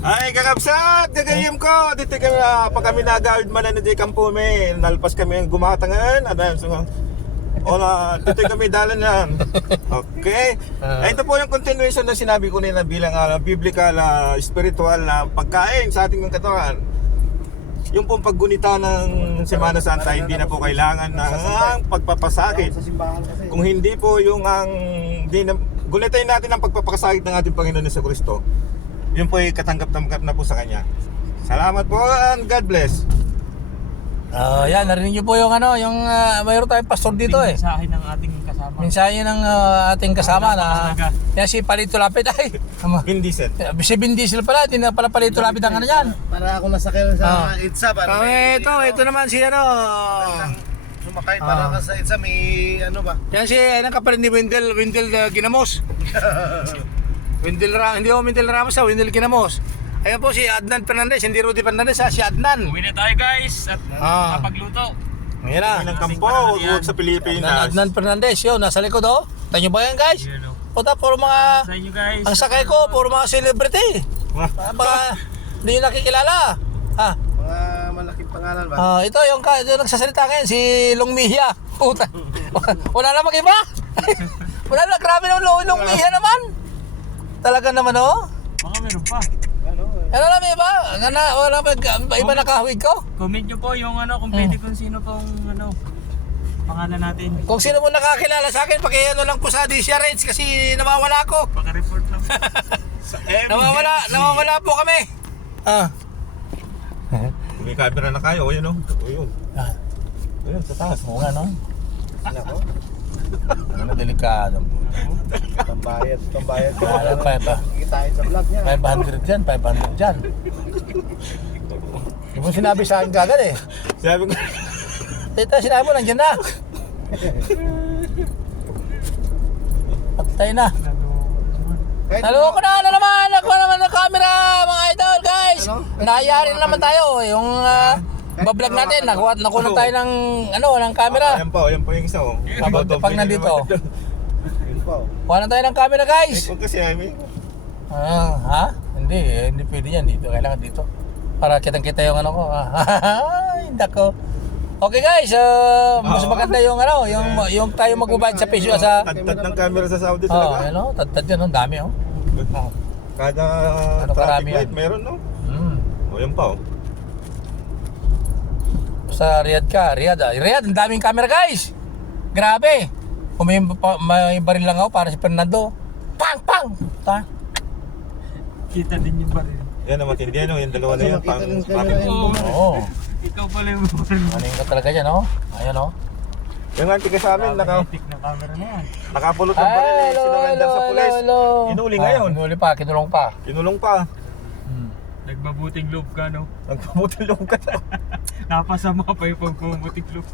Ay, kakabsat! Gagayim ko! Dito kami, pag kami nagawid man na di kampume, nalpas kami ang gumatangan. Dito kami dalan yan. Okay? Ito po yung continuation na sinabi ko nila bilang biblical, spiritual na pagkain sa ating katawan. Yung pong paggunita ng Semana Santa, hindi na po kailangan ng pagpapasakit. Kung hindi po yung gunitain natin ang pagpapakasakit ng ating Panginoon sa Kristo, yun po ay katanggap-tanggap na po sa Kanya. Salamat po and God bless. Yan, narinig niyo po yung mayroon tayong pastor dito eh. Mensahe ng ating kasama. Mensahe ng ating kasama na yan si Palito Lapid ay. Vin Diesel. Si Vin Diesel pala, hindi na pala Palito Lapid ang yan. Para ako nasakay sa ITSA. Ito naman si Sumakay para ka sa ITSA, may ano ba? Yan si kapalit ni Wendell Ginamos. Wendell Ramos sa Wendell Ginamos. Ayan po si Adnan Fernandez, hindi Rudy Fernandez si Adnan. Uwi na tayo guys at napagluto. Ayan na. Ng kampo, huwag sa Pilipinas. Adnan Fernandez, yun, nasa likod oh. Tanyo ba yan guys? Puta, puro mga, Sa inyo guys. ang sakay ko, puro mga celebrity. Baka hindi nyo nakikilala. Mga malaking pangalan ba? Ito yung nagsasalita ngayon, si Long Mihia. Puta, wala na mag-iba. Wala na, grabe naman Long Mihia naman. Talaga naman oh. Baka meron pa. Ano na may iba? Wala ba iba nakahawig ko? Comment nyo po yung kung pwede kung sino pong pangalan natin. Kung sino mo nakakilala sa akin, pakiano lang po sa DCRH kasi nawawala ako. Paka-report lang. Nawawala po kami. May camera na kayo, yun o. Yun. Ayun, sa taas. Oo nga no? Nako, Ano delikado. pambayad. Alam pa ba? Kitain sa vlog niya. 500 dyan, 500 dyan. Hindi mo sinabi sa akin kagad eh. Sabi ko, Tita, sinabi mo, nandiyan na. Patay na. Naloko na naman. Nakuha naman ng camera, mga idol, guys. Nayari na naman tayo. Yung bablog natin, nakuha na tayo ng, ng camera. ayan po yung isa o. Pag nandito. Yun po. Kuha na tayo ng camera, guys. Huwag kasi, Hindi pwede yan dito. Kailangan dito. Para kitang-kita yung ko. Ay, nako. Okay guys, mas maganda yung yung tayo magbabayad sa piso sa Tad ng camera sa Saudi Oh, talaga. tad yan, ang dami oh. Kada Ano traffic karami light yan? meron no? O yan pa o. Sa Riyadh, ang daming camera guys. Grabe. Kung may baril lang ako para si Fernando. Pang! Kita din yung baril. Yan ang matindi ano, yung dalawa na yan. Makita ng camera Pang- yan. Oo. Ikaw pala yung baril. Ano ka talaga dyan oh. Ayan oh. Yung antika sa amin, Magnetic na camera na yan. nakapulot ng baril eh. Sinurrender sa pulis. Inuli ngayon. Inuli pa, kinulong pa. Kinulong pa. Nagbabuting loob ka no. Nagpamutulong ka na. Napasama pa yung pagbubuting loob.